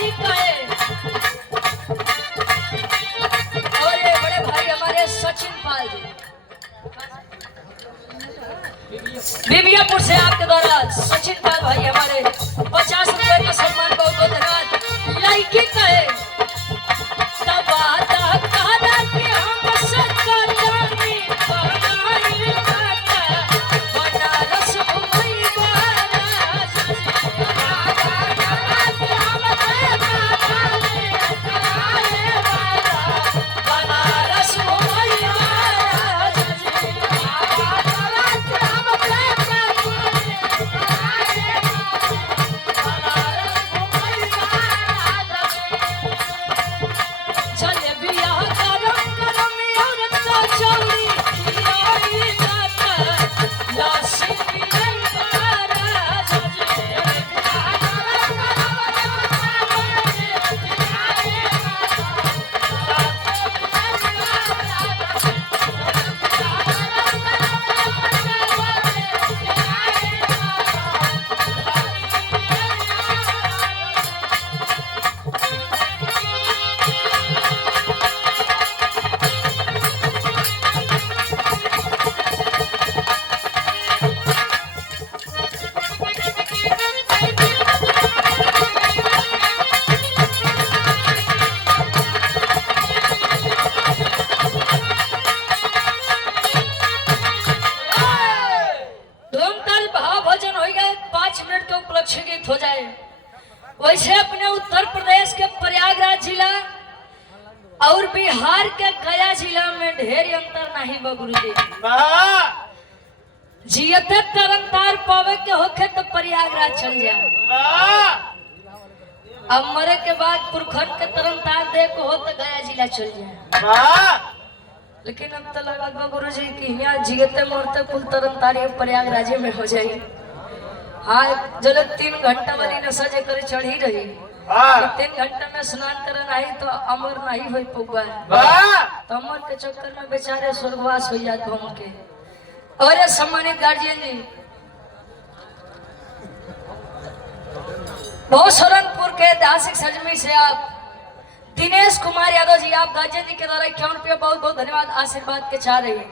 यही कहे और ये बड़े भाई हमारे सचिन पाल जी बीबियापुर से आपके द्वारा सचिन पाल भाई हमारे 50 रुपए का सम्मान बहुत बहुत धन्यवाद। लाइकी कहे हो जाए। वैसे अपने उत्तर प्रदेश के प्रयागराज जिला और बिहार के गया जिला में ढेर अंतर नहीं बा गुरुजी। जियते तरनतार पावे के होखे तो प्रयागराज चल जाए, अब मरे के बाद पुरखन के तरनतार दे को हो तो गया जिला चल जाए। लेकिन अब तो लगा बा गुरुजी कि यहाँ जियते मरते कुल तरनतारी प्रयागराज में हो जाए। हाँ जल 3 घंटा वाली नशा जे करे चढ़ी रही 3 घंटा में स्नान करे नहीं तो अमर नहीं हो पौआ तो अमर के चक्कर में बेचारे स्वर्गवास हो जात घूम के। और ये सम्मानित गार्जियन जी बहुत सरनपुर के ऐतिहासिक सजमी से आप दिनेश कुमार यादव जी आप गार्जियन जी के द्वारा 51 रुपया बहुत बहुत धन्यवाद आशीर्वाद के चाह रहे हैं।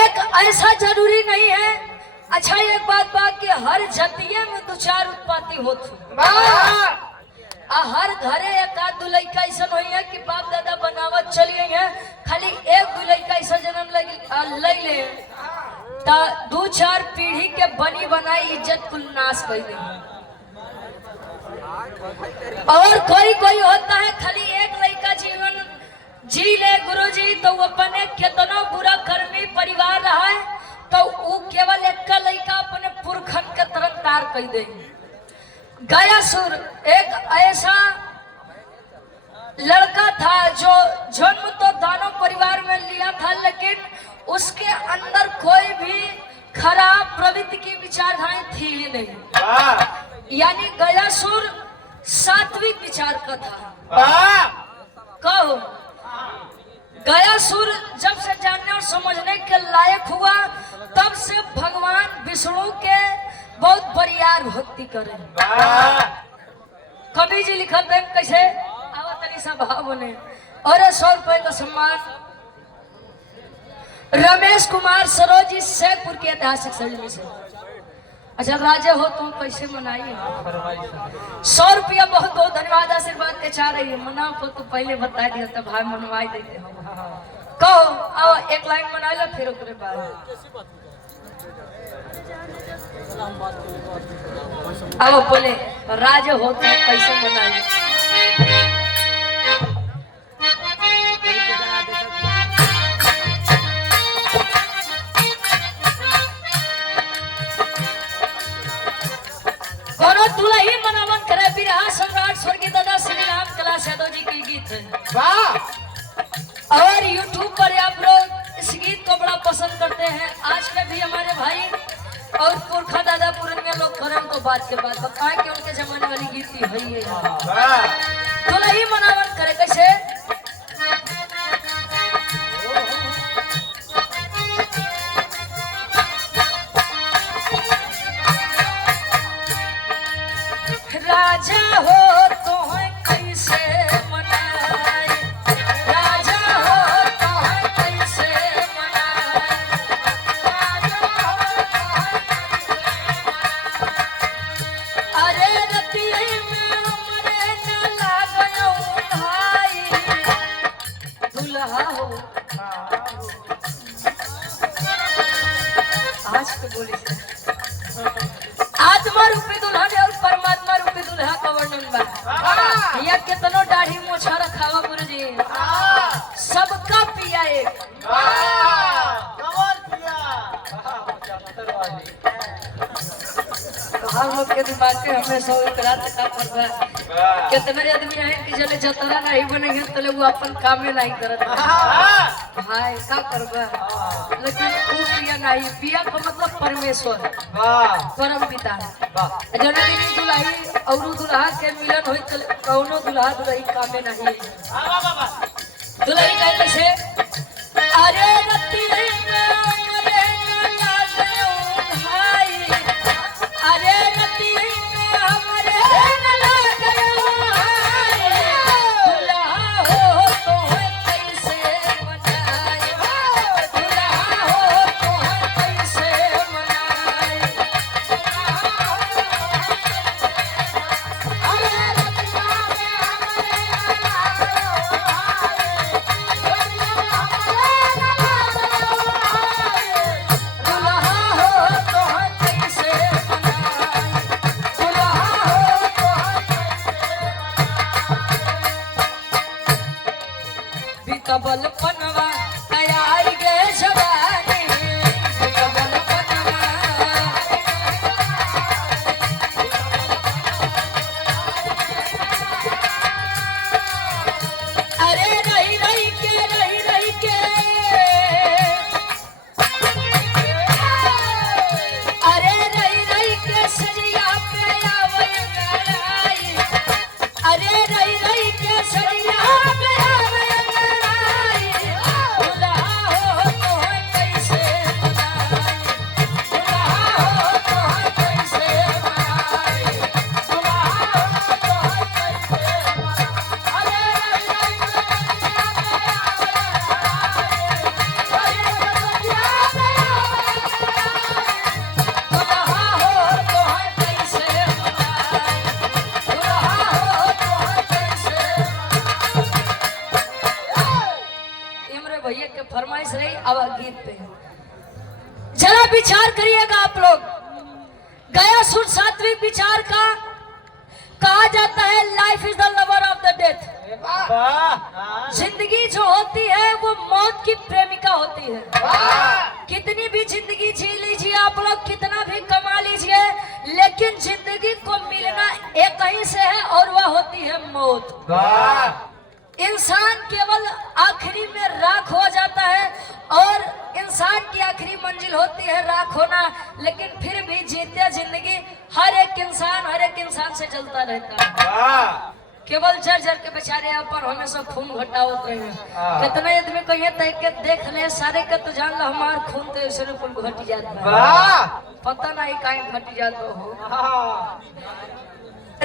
एक ऐसा जरूरी नहीं है। अच्छा एक बात कि हर जतिये में 2-4 उत्पत्ति होती हर घरे एक आध दू लड़का ऐसा नहीं है कि बाप दादा बनावत चली गई है खाली एक दू लड़का ऐसा जन्म ले ले 2-4 पीढ़ी के बनी बनाई इज्जत कुल नाश कर दी। और कोई होता है खाली एक लड़का जीवन जी ले गुरुजी तो वो अपने कितना बुरा कर्मी परिवार रहा है तो वो केवल एक लड़का अपने पुरखन के तरनतार कर दे। गयासुर एक ऐसा लड़का था जो जन्म तो दानव परिवार में लिया था लेकिन उसके अंदर कोई भी खराब प्रवृत्ति की विचारधाराएं थी ही नहीं। यानी गयासुर सात्विक विचार का था। कहो गयासुर जब से जानने और समझने के लायक हुआ तब से भगवान विष्णु के बहुत बरियार भक्ति करे। कवि जी लिखत है कैसे आवा तनी सा भाव बने। और 100 रुपए का सम्मान रमेश कुमार सरोजी शेखपुर के ऐतिहासिक सजनी से। अच्छा राजा हो तो कैसे मनाइए 100 रुपया बहुत बहुत धन्यवाद आशीर्वाद के चाह रही है। मना को तो पहले बता दिया था भाई मनवाई देते हो कहो आओ एक लाइन मना लो फिर ओकरे बाद आओ बोले राजा हो तो कैसे मनाइए। दुल्ही मनावन करे बिरहा सम्राट स्वर्गीय दादा श्री राम कलाश यादव जी के गीत है। और YouTube पर आप लोग इस गीत को बड़ा पसंद करते हैं। आज के भी हमारे भाई और पुरखा दादा पुरनिया लोग करम को बात के बाद बताए कि उनके जमाने वाली गीत ही है। दुल्ही मनावन करे कैसे राजा हो भैया कितनो दाढ़ी मोछा रखावा गुरुजी, सबका पिया एक। हम लोग के दिमाग में हमेशा एक रात का पड़ता है। कितने आदमी है कि जले जतरा नहीं बनेंगे तले वो अपन काम में नहीं करत भाई का करबा, लेकिन वो पिया नहीं, पिया का मतलब परमेश्वर परम पिता। जने दिन दुल्हाई और दुल्हा के मिलन होई तो कौनो दुल्हा दुल्ही काम में नहीं। दुल्ही कहे कैसे, अरे रत्ती अरे रति हमरे न लागयो दुल्हा हो तो कैसे मनाई, दुल्हा हो तो कैसे मनाई। अरे रतिया में हमरे न लागयो कबल पनवा तैयार गे जवानी, कबल पनवा अरे रही रही के अरे रही के सजिया पे आवे लड़ाई, अरे रही के सजिया पे आवे भैया के फरमाइश रही। अब गीत पे जरा विचार करिएगा आप लोग। गया सुर सात्विक विचार का कहा जाता है life is the lover of the death. जिंदगी जो होती है वो मौत की प्रेमिका होती है। कितनी भी जिंदगी जी लीजिए आप लोग, कितना भी कमा लीजिए, लेकिन जिंदगी को मिलना एक ही से है और वह होती है मौत। इंसान केवल आखिरी में राख हो जाता है और इंसान की आखिरी मंजिल होती है राख होना, लेकिन फिर भी जीते जिंदगी हर एक इंसान से जलता रहता है। केवल जर जर के बेचारे यहाँ पर हमेशा खून घटा होते हैं। कितने आदमी कहिए तक के देख ले सारे के तो जान लो हमार खून तो ऐसे कुल घट जाता, पता नहीं कहीं घट जाता हो।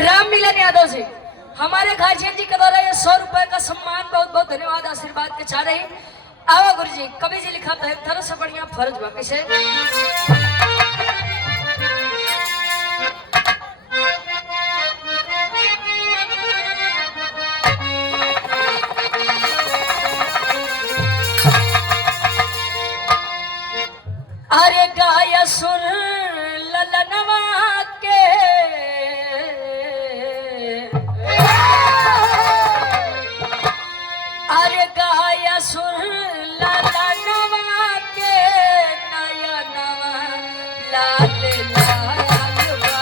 राम मिलन यादव जी हमारे गार्जियन जी के द्वारा ये 100 रुपए का सम्मान, बहुत बहुत धन्यवाद आशीर्वाद के चाह रही। आवा गुरु जी कवि जी लिखा था तरह से बढ़िया फर्ज बा कैसे, अरे गाय सुर ललनवा के सुर ललनवा के नयनवा लाल लालवा,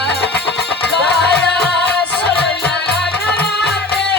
गाया सुर ललनवा के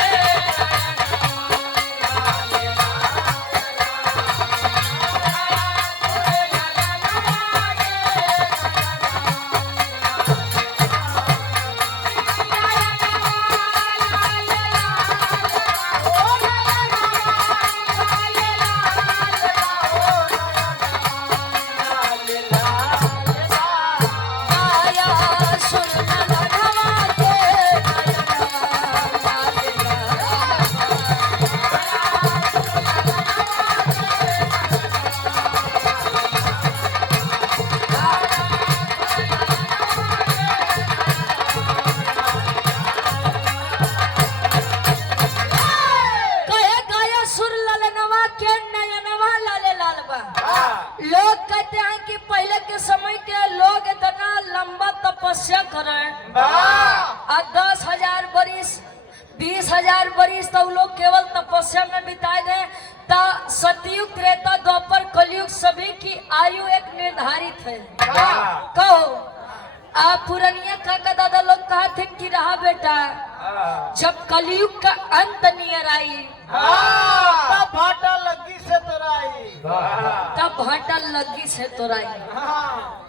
तपस्या करें और 10,000 बरिस 20,000 बरिस तो लोग केवल तपस्या में बिताए दे। ता सतयुग, त्रेता, द्वापर, कलयुग सभी की आयु एक निर्धारित है। कहो आप पुरानिया काका दादा लोग कहा थे कि रहा बेटा जब कलयुग का अंत नियर आई तब भाटा लगी से तोराई, तब भाटा लगी से तोराई।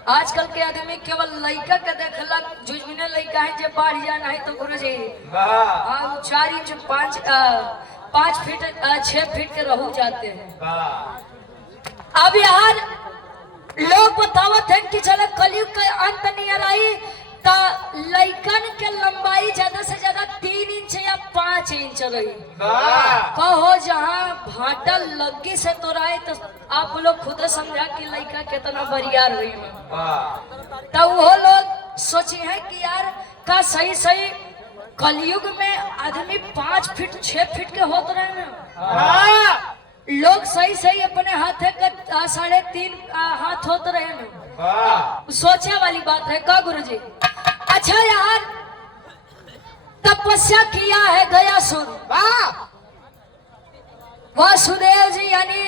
आजकल के आदमी केवल लड़का के देखलक, जुजमिने लड़का है जे बाढ़ जा नहीं तो गुरुजी 4 इंच 5 फीट 6 फीट के रहू जाते हैं। अब यार लोग बतावत है कि चलो कलयुग का अंत नियर आई ता लड़कन के लंबाई ज्यादा से ज्यादा 3 इंच या 5 इंच रही। कहो जहाँ भाटा लगी से तोराए तो आप लोग खुद समझा कि लड़का कितना बरियार हुई है। तो वो लोग सोची है कि यार का सही सही कलयुग में आदमी 5 फीट 6 फीट के होते रहे ना, लोग सही सही अपने हाथ का 3.5 हाथ होते रहे ना। सोचे वाली बात है का गुरुजी। अच्छा यार तपस्या किया है गयासुर, वासुदेव जी यानी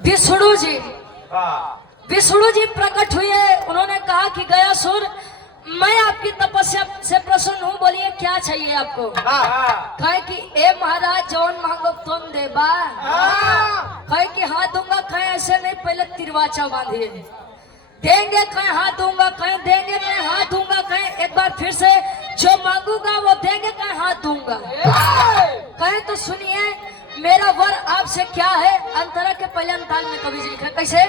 विष्णु जी, विष्णु जी प्रकट हुए। उन्होंने कहा कि गयासुर मैं आपकी तपस्या से प्रसन्न हूँ, बोलिए क्या चाहिए आपको। कहे कि ए महाराज जौन मांगो तुम देबा। कहे कि हाथ दूंगा, कहे ऐसे नहीं पहले तिरवाचा बांधिए। देंगे कहे हाथ दूंगा, कहे देंगे कहे हाथ दूंगा, कहे एक बार फिर से जो मांगूंगा वो देंगे कहे हाथ दूंगा। कहे तो सुनिए मेरा वर आपसे क्या है। अंतरा के पहले अंताल में कवि जी लिखा कैसे।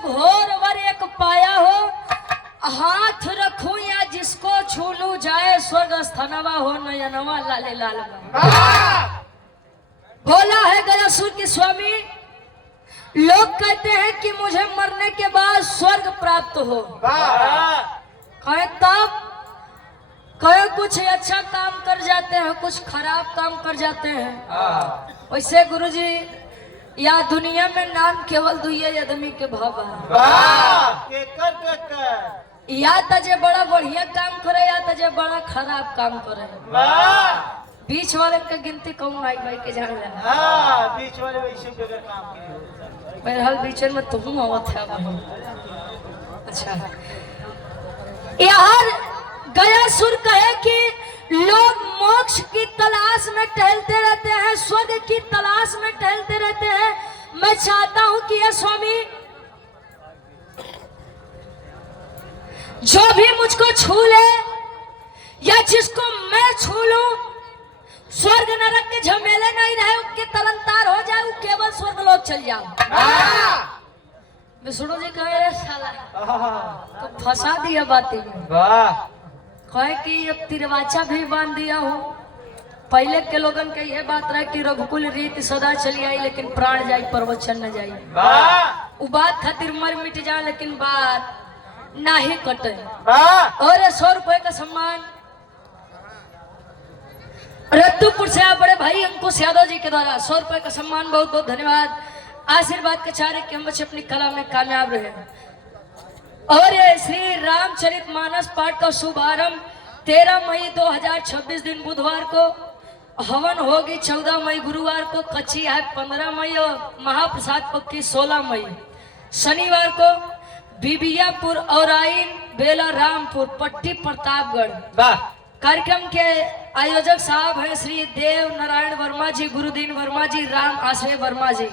घोर वर एक पाया हो, हाथ रखूं या जिसको छू लूं जाए स्वर्ग स्थानवा हो नयनवा लाले लाल। बोला है गयासुर के स्वामी, लोग कहते हैं कि मुझे मरने के बाद स्वर्ग प्राप्त हो। कहे तब कहे कुछ अच्छा काम कर जाते हैं, कुछ खराब काम कर जाते हैं। वैसे गुरुजी या दुनिया में नाम केवल दुइये आदमी के भाव है, या तो जे बड़ा बढ़िया काम करे या तो जे बड़ा खराब काम करे। बीच वाले के गिनती कौन आई भाई के जान ले। बीच वाले वैसे बगैर काम के बहरहाल बीच में तुम आवत है। अच्छा यार गयासुर कहे कि लोग मोक्ष की तलाश में टहलते रहते हैं, स्वर्ग की तलाश में टहलते रहते हैं। मैं चाहता हूं कि ये स्वामी जो भी मुझको छू ले या जिसको मैं छू लूं, स्वर्ग नरक के झमेले नहीं रहे, उसके तरनतार हो जाए, वो केवल स्वर्ग लोग चल जाओ। विष्णु जी कहे रे साला तो फंसा दिया बातें में। कहे कि अब तिरवाचा भी बांध दिया हूँ। पहले के लोगन के ये बात रहे कि रघुकुल रीति सदा चली आई, लेकिन प्राण जाई प्रवचन न जाई। वो बात खातिर मर मिट जा लेकिन बात ना ही कटे। वाह और 100 रुपए का सम्मान रत्तूपुर से आप बड़े भाई अंकुश यादव जी के द्वारा 100 रुपए का सम्मान, बहुत बहुत धन्यवाद। आशीर्वाद के चारे कि हम बच्चे अपनी कला में कामयाब रहे। और ये श्री रामचरित मानस पाठ का शुभारंभ 13 मई 2026 दिन बुधवार को, हवन होगी 14 मई गुरुवार को, कच्ची है 15 मई और महाप्रसाद पक्की 16 मई शनिवार को, बिबियापुर और आइन बेला रामपुर पट्टी प्रतापगढ़। वाह कार्यक्रम के आयोजक साहब हैं श्री देव नारायण वर्मा जी, गुरुदीन वर्मा जी, राम आश्रय वर्मा जी।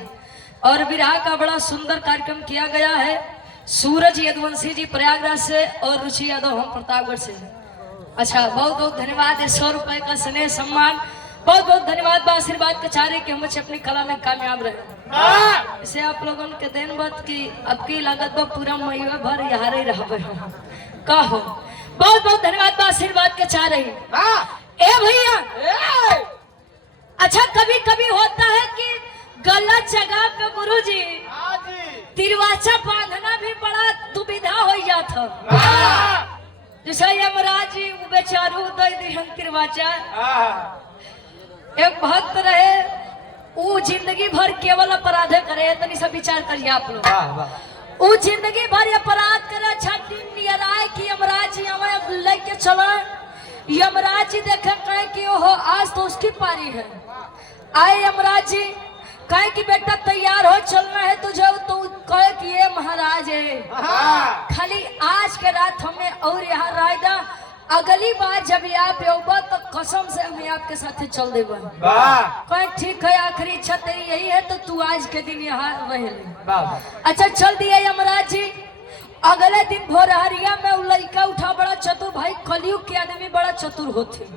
और विराह का बड़ा सुंदर कार्यक्रम किया गया है सूरज यदुवंशी जी प्रयागराज से और रुचि यादव हम प्रतापगढ़ से। अच्छा, बहुत बहुत धन्यवाद। 100 रुपए का स्नेह सम्मान, बहुत बहुत धन्यवाद। आशीर्वाद के चारे कि हम बच्चे अपनी कला में कामयाब रहे। इसे आप लोगों के देन बात की अब की लागत बा पूरा महीना भर यहाँ रह कहो। बहुत बहुत धन्यवाद। आशीर्वाद के चाह रही ए भैया। अच्छा, कभी कभी होता है कि गलत जगह पे गुरुजी तिरवाचा बांधना भी बड़ा दुविधा हो जाता। जैसे यमराज जी बेचारू दे दिहन तिरवाचा। एक भक्त रहे, वो जिंदगी भर केवल अपराध करे। तनी सब विचार करिए आप लोग। वो जिंदगी भर अपराध करे। अच्छा दिन नियर आए कि यमराज जी हमें लेके चला। यमराज जी देखे कहे कि ओहो आज तो उसकी पारी है। आए यमराज जी कहे कि बेटा तैयार हो, चलना है तुझे। तो कहे कि ये महाराज है, खाली आज के रात हमें और यहाँ रायदा, अगली बार जब आप होगा तो कसम से हमें आपके साथ चल देगा। कहे ठीक है, आखिरी इच्छा तेरी यही है तो तू आज के दिन यहाँ रह ले। अच्छा, चल दिया यमराज जी। अगले दिन भोरहरिया में लड़का उठा, बड़ा चतुर भाई, कलयुग के आदमी बड़ा चतुर होते।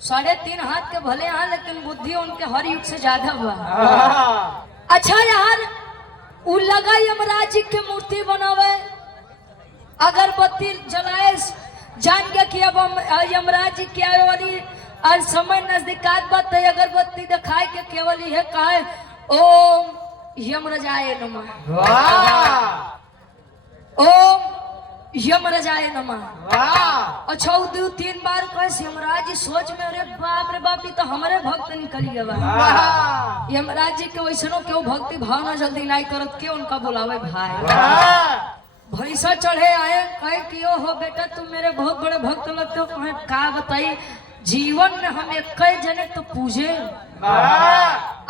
3.5 हाथ के भले हैं लेकिन बुद्धि उनके हर युग से ज्यादा हुआ। अच्छा यार, उ लगा यमराज जी की मूर्ति बनावे, अगरबत्ती जलाए, जान गया कि अब हम यमराज जी की आने वाली और समय नजदीकात बात है। अगरबत्ती दिखाए के केवल यह कहे ओम यमराजाय नमः, ओम यमराजाय नमः। अच्छा, 2-3 बार कहे यमराज जी सोच में, अरे बाप रे बाप, तो हमारे भक्त निकलिए बा। यमराज जी के वैसनो क्यों भक्ति भावना जल्दी नहीं करत के उनका बुलावे भाई। भैंसा चढ़े आए, कहे कि ओ हो बेटा तुम मेरे बहुत बड़े भक्त लगते हो। कहे का बताइए, जीवन में हम एक जने तो पूजे,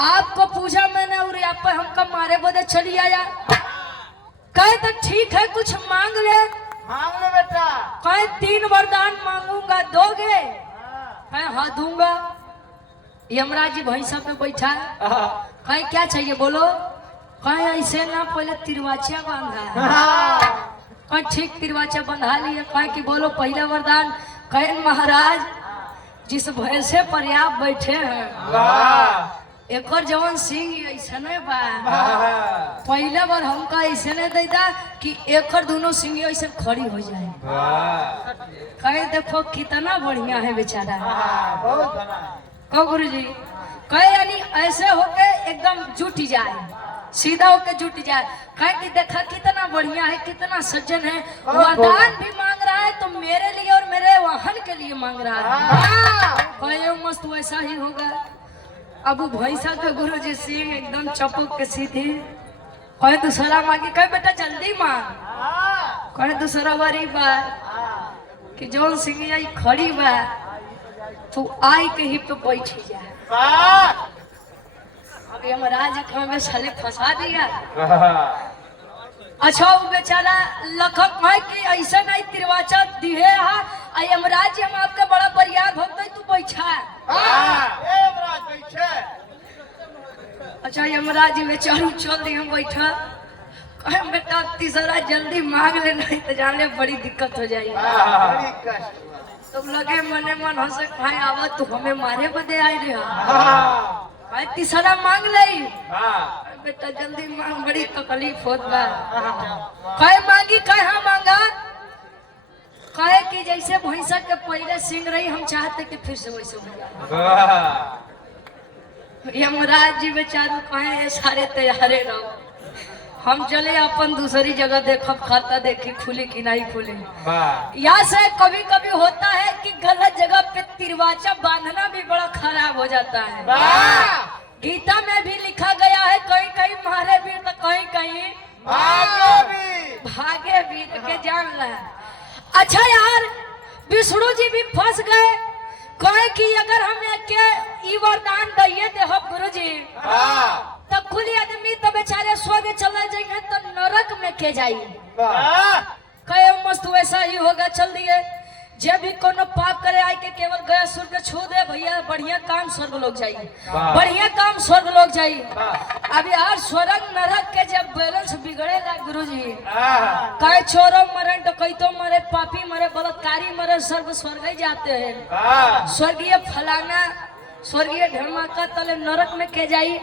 आपको पूजा मैंने और आप पे हमका मारे बोले चली आया। कहे तो ठीक है, कुछ मांग ले बेटा। कहे 3 वरदान मांगूंगा, दोगे? कहे हाँ दूंगा। यमराज जी भैंसा पे बैठा, कहे क्या चाहिए बोलो? कहे ऐसे ना, पहले तिरवाचा बांधा। कहे ठीक, तिरवाचा बंधा लिया। कहे कि बोलो पहला वरदान? कहे महाराज जिस भैंसे पर आप बैठे हैं एक जवन सिंह ऐसा नहीं बा, पहला बार हमका ऐसे नहीं देता कि एक दोनों सिंह ऐसे खड़ी हो जाए। कहे देखो कितना बढ़िया है बेचारा। कहो गुरु जी, कहे यानी ऐसे होके एकदम जुट जाए, सीधा होके जुट जाए। कहे कि देखा कितना बढ़िया है, कितना सज्जन है, वरदान भी मांग रहा है तो मेरे लिए और मेरे वाहन के लिए मांग रहा है। कहे मस्त वैसा ही होगा। अब भैंसा के गुरु जी सिंह एकदम चपक के सीधे। कहे दूसरा मांगी, कहे बेटा जल्दी मांग। कहे दूसरा बारी बात कि जौन सिंह आई खड़ी बा तू आई के ही पे बैठ जा। अब यमराज में साले फंसा दिया। अच्छा, वो बेचारा लखक भाई कि ऐसा नहीं तिरवाचा दिहे हा। यमराज जी हम आपका बड़ा बरियार भक्त है, तू बैठा। अच्छा, यमराज जी बेचारू चल दी, हम बैठा। कहे बेटा तीसरा जल्दी मांग ले, नहीं तो जाने बड़ी दिक्कत हो जाएगी। तो लगे मने मन हो सक भाई आवा तू हमें मारे बदे आए रे। भाई तीसरा मांग ले। बेटा जल्दी मांग, बड़ी तकलीफ होत बा। कहे मांगी? कहे हाँ मांगा। कहे कि जैसे भैंसा के पहले सिंह रही, हम चाहते कि फिर से वैसे हो जाए। यमराज जी बेचारू कहे सारे तैयारे रहो, हम चले अपन दूसरी जगह देखब खाता देखी खुली कि नहीं खुली। वाह यहाँ से कभी कभी होता है कि गलत जगह पे तिरवाचा बांधना भी बड़ा खराब हो जाता है। वाह गीता में भी लिखा गया है कहीं कहीं मारे वीर तो कहीं कहीं भागे वीर के जान रहा है। अच्छा यार विष्णु जी भी फंस गए कहे कि अगर हमें के ई वरदान दिए दे हो गुरु जी तब खुली आदमी तो बेचारे स्वर्ग चले जाएंगे तो नरक में के जाई। कहे मस्त वैसा ही होगा चल दिए जे भी कोनो पाप करे आए के केवल गया स्वर्ग छू दे भैया बढ़िया काम स्वर्ग लोग जाइए बढ़िया काम स्वर्ग लोग जाइए। अब यार स्वर्ग नरक के जब बैलेंस बिगड़ेगा गुरु जी कहे चोरों मरे डकैतों मरे पापी मरे बलात्कारी मरे सर्व स्वर्ग ही जाते हैं। स्वर्गीय फलाना स्वर्गीय ढमाका तले नरक में के जाई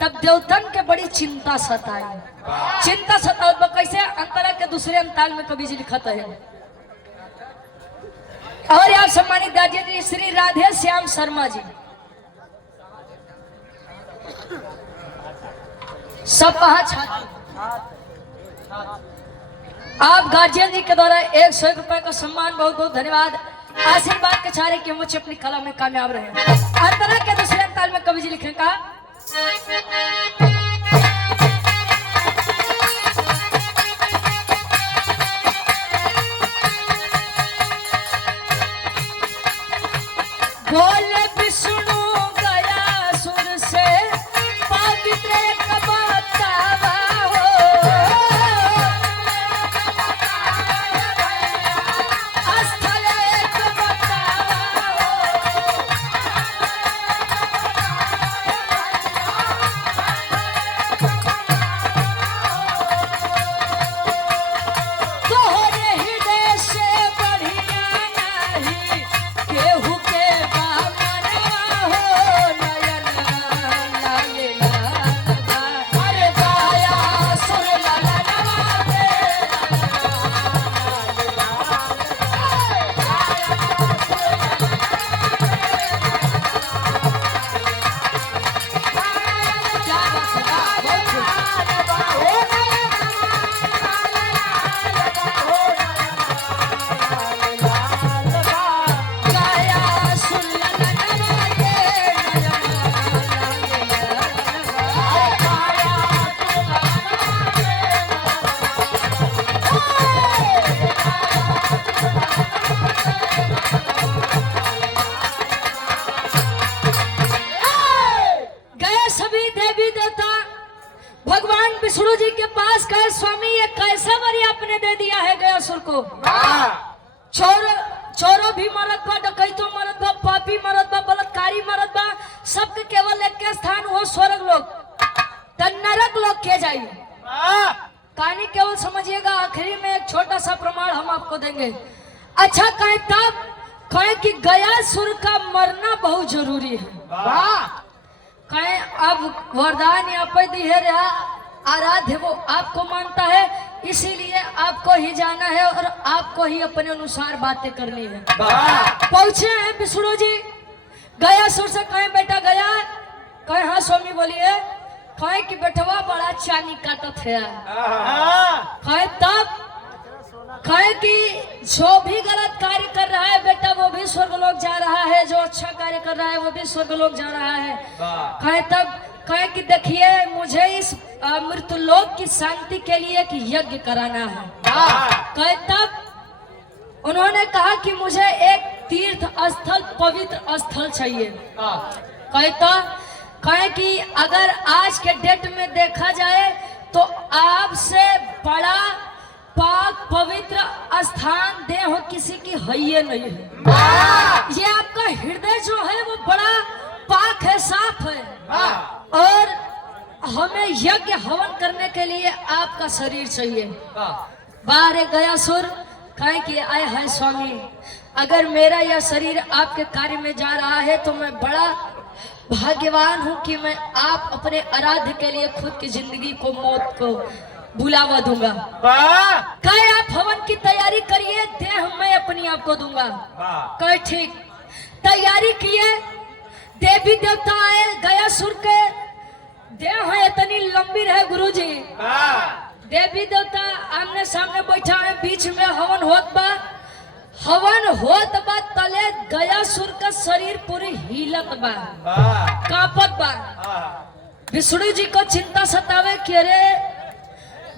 तब देवतन के बड़ी चिंता सताई। चिंता सताओ कैसे अंतरा के दूसरे अंताल में कभी जी लिखत है। और आप सम्मानित गार्जियन जी श्री राधे श्याम शर्मा जी सब छात्र आप गार्जियन जी के द्वारा 101 रुपए का सम्मान बहुत बहुत धन्यवाद आशीर्वाद के चारे कि मुझे अपनी कला में कामयाब रहे। अंतरा के दूसरे अंताल में कवि जी लिखेगा बोले विष्णु गया सुर से पवित्र एक बतावा हो स्थल एक बतावा हो तोहरे हृदय से बढ़िया नहीं केहू के भगवान विष्णु जी के पास कहे स्वामी ये कैसा वरी आपने दे दिया है गयासुर को। चोरों भी मरद बा डकैतों मरद बा पापी मरद बा बलात्कारी मरद बा सबके केवल एक के स्थान हो स्वर्ग लोग त नरक लोग के जाइए। कहानी केवल समझिएगा आखिरी में एक छोटा सा प्रमाण हम आपको देंगे। अच्छा कहे तब कहे कि गयासुर का मरना बहुत जरूरी है। कहे अब वरदान यहाँ पर दी है रहा आराध्य वो आपको मानता है इसीलिए आपको ही जाना है और आपको ही अपने अनुसार बातें करनी है। पहुंचे हैं विष्णु जी गयासुर से कहे बेटा गया कहे हाँ स्वामी बोलिए कहे कि बेटवा बड़ा चानी काटत है। कहे तब कहे कि जो भी गलत कार्य कर रहा है बेटा वो भी स्वर्गलोक जा रहा है जो अच्छा कार्य कर रहा है वो भी स्वर्गलोक जा रहा है। कहे तब कहे कि देखिए मुझे इस मृत्युलोक की शांति के लिए एक यज्ञ कराना है। कहे तब उन्होंने कहा कि मुझे एक तीर्थ स्थल पवित्र स्थल चाहिए। कहे तो कहे कि अगर आज के डेट में देखा जाए तो आपसे बड़ा पाक पवित्र स्थान देह हो किसी की है नहीं है। ये आपका हृदय जो है वो बड़ा पाक है साफ है और हमें यज्ञ हवन करने के लिए आपका शरीर चाहिए। बाहर गयासुर कहे कि आए है स्वामी अगर मेरा यह शरीर आपके कार्य में जा रहा है तो मैं बड़ा भाग्यवान हूँ कि मैं आप अपने आराध्य के लिए खुद की जिंदगी को मौत को बुलावा दूंगा। कहे आप हवन की तैयारी करिए देह मैं अपनी आपको दूंगा। कहे ठीक तैयारी किए देवी देवता आए गयासुर के देह है इतनी लंबी रहे गुरुजी, देवी देवता आमने सामने बैठा है, बीच में हवन होत बा, हवन होत बा, तले गयासुर का शरीर पूरी हिलत बा, कांपत बा। विष्णु जी को चिंता सतावे कि अरे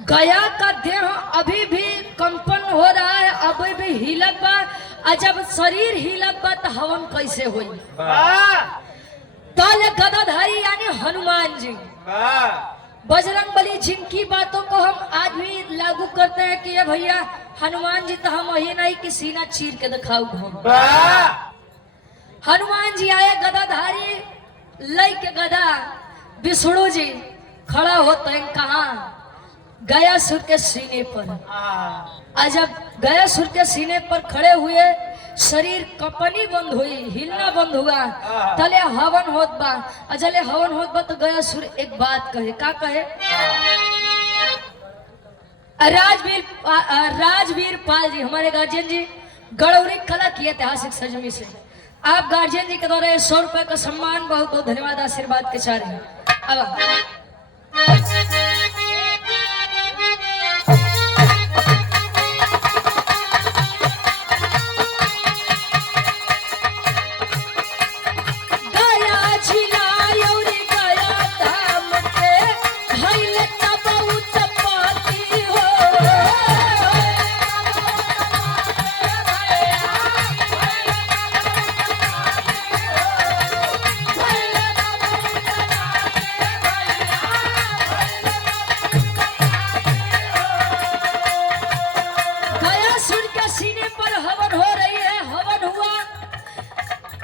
गया का देह अभी भी कंपन हो रहा है, अभी भी हिलत बा, और जब शरीर हिलत बा तो हवन कैसे होई? ताले गदाधारी यानी हनुमान जी, बजरंगबली, जिनकी बातों को हम आज भी लागू करते हैं कि ये भैया हनुमान जी तो हम यही नहीं कि सीना चीर के दिखाऊ हम। हनुमान जी आए गदाधारी लई के गदा, विष्णु जी खड़ा होते हैं कहाँ? गयासुर के सीने पर। और जब गयासुर के सीने पर खड़े हुए, शरीर कंपनी बंद हुई, हिलना बंद हुआ, तले हवन होत बा, अजले हवन होत बा तो गयासुर एक बात कहे, का कहे? राजवीर पाल जी, हमारे गार्जियन जी, गड़ौरी कला की ऐतिहासिक सरजमी से आप गार्जियन जी के द्वारा 100 रुपए का सम्मान, बहुत बहुत धन्यवाद, आशीर्वाद के चाह रहे हैं। अब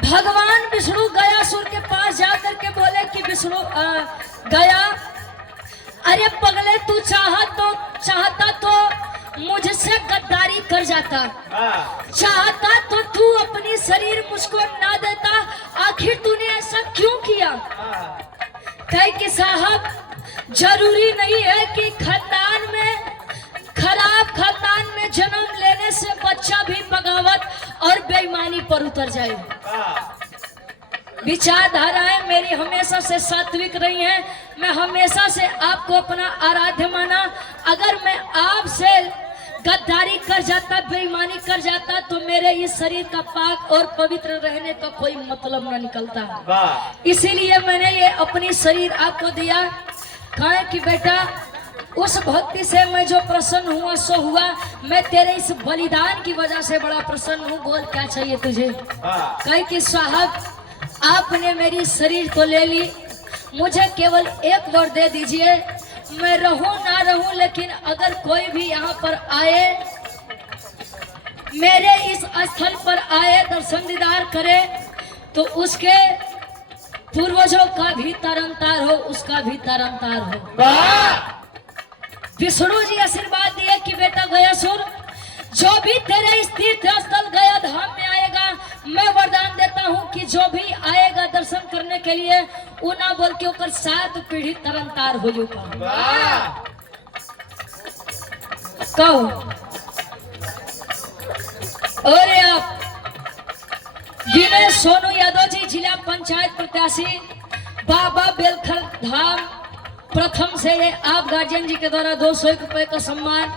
भगवान विष्णु गयासुर के पास जाकर के बोले कि विष्णु गया, अरे पगले तू चाहता तो मुझसे गद्दारी कर जाता, चाहता तो तू अपनी शरीर मुझको ना देता, आखिर तूने ऐसा क्यों किया? कहे कि साहब जरूरी नहीं है कि खानदान में, खराब खानदान में जन्म लेने से बच्चा भी बगावत और बेईमानी पर उतर जाए। विचारधाराएं मेरी हमेशा से सात्विक रही हैं, मैं हमेशा से आपको अपना आराध्य माना। अगर मैं आपसे गद्दारी कर जाता, बेईमानी कर जाता, तो मेरे इस शरीर का पाक और पवित्र रहने का कोई मतलब न निकलता। इसीलिए मैंने ये अपनी शरीर आपको दिया, कहा कि बेटा उस भक्ति से मैं जो प्रसन्न हुआ सो हुआ, मैं तेरे इस बलिदान की वजह से बड़ा प्रसन्न हूँ, बोल क्या चाहिए तुझे? कहे कि साहब आपने मेरी शरीर तो ले ली, मुझे केवल एक बार दे दीजिए, मैं रहूं ना रहूं, लेकिन अगर कोई भी यहाँ पर आए, मेरे इस स्थल पर आए, दर्शन दीदार करे, तो उसके पूर्वजों का भी तरनतार हो, उसका भी तरनतार हो। विष्णु जी आशीर्वाद दिए कि बेटा गयासुर, जो भी तेरे इस तीर्थ स्थल गया धाम में आएगा, मैं वरदान देता हूँ कि जो भी आएगा दर्शन करने के लिए, वो ना बोल के ऊपर 7 पीढ़ी तरनतार हो जाएगा। कहो और आप विनय सोनू यादव जी, जिला पंचायत प्रत्याशी, बाबा बेलखर धाम प्रथम से ये आप गार्जियन जी के द्वारा 201 रुपए का सम्मान,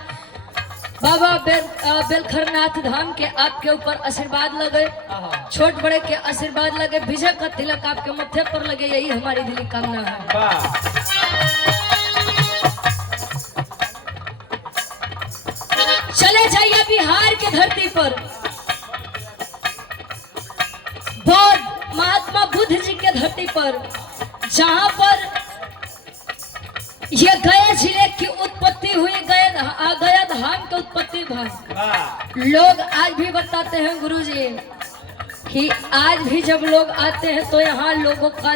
बाबा बेलखरनाथ धाम के आपके ऊपर आशीर्वाद लगे, छोट बड़े के आशीर्वाद लगे, विजय का तिलक आपके मत्थे पर लगे, यही हमारी दिली कामना है। चले जाइए बिहार के धरती पर, बौद्ध महात्मा बुद्ध जी के धरती पर, जहां पर ये गया जिले की उत्पत्ति हुई, गया धाम की उत्पत्ति भाई। लोग आज भी बताते हैं गुरुजी कि आज भी जब लोग आते हैं तो यहाँ लोगों का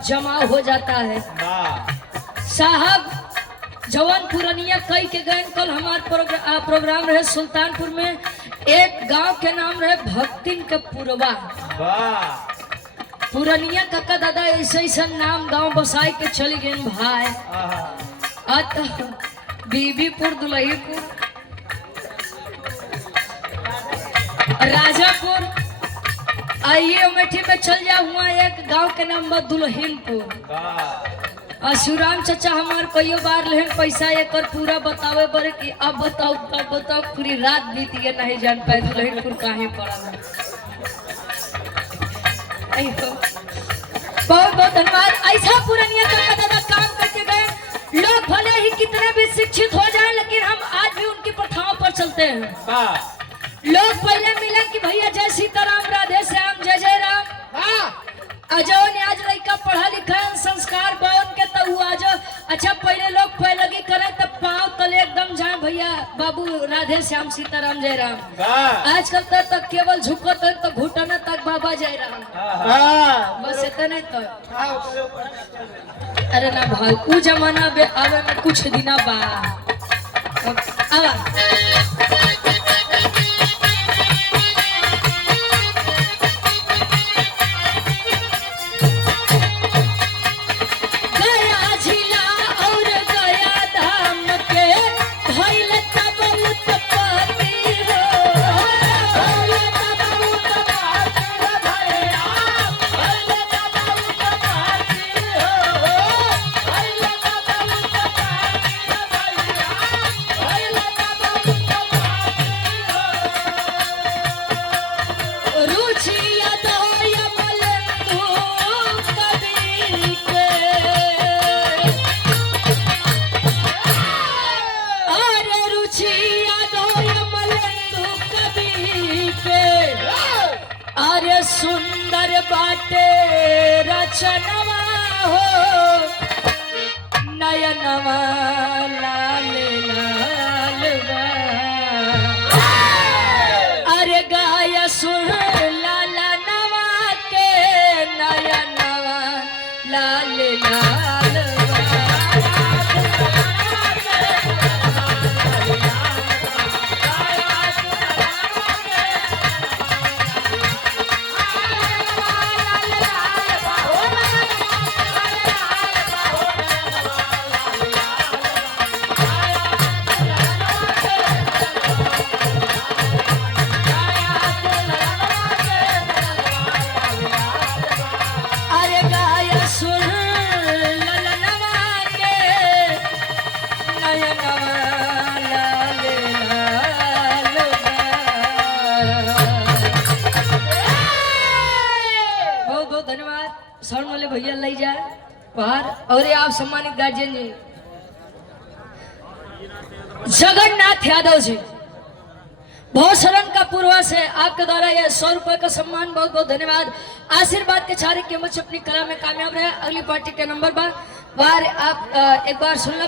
जमा हो जाता है। साहब जवान पुरानिया कई के गए, कल हमारे प्रोग्राम रहे सुल्तानपुर में, एक गांव के नाम रहे भक्तिन के पुरवा। पुरानिया काका दादा ऐसे ऐसा नाम गांव बसाई के चली गए भाई। बीबीपुर, दुलहीपुर, राजापुर, आइए अमेठी में चल जा, हुआ एक गांव के नाम दुल्हिनपुर। शिवराम चाचा हमार कईयो बार लेहन पैसा एकर पूरा बतावे बर कि अब बताओ तब बताओ पूरी रात बीत गई नहीं जान पाए दुल्हन कुल काहे पड़ा बहुत बहुत धन्यवाद। ऐसा पुरानिया दादा काम करके गए लोग भले ही कितने भी शिक्षित हो जाए लेकिन हम आज भी उनकी प्रथाओं पर चलते हैं। लोग पहले मिले कि भैया जय सीताराम राधे श्याम जय जय राम। अजो ने आज लड़का पढ़ा लिखा संस्कार बन के तो आज अच्छा पहले लोग पैलगी करे तब पाँव तले एकदम जाए भैया बाबू राधे श्याम सीताराम जय राम। आजकल तो केवल झुकत है तो घुटने तक बाबा जय राम बस इतना तो। अरे ना भाई वो जमाना आवे में कुछ दिना बा सुंदर बाटे रचनवा हो नयनवा लाल लाल अरे गाय सुन लाला नवा के नयनवा लाल लाल शरण वाले भैया ले जाए बाहर। और आप सम्मानित गार्जियन जी जगन्नाथ यादव जी बहुत शरण का पूर्वज है आपके द्वारा यह 100 रुपए का सम्मान बहुत बहुत धन्यवाद। आशीर्वाद के चारे के मुझे अपनी कला में कामयाब रहे। अगली पार्टी के नंबर बार आप एक बार सुन लो।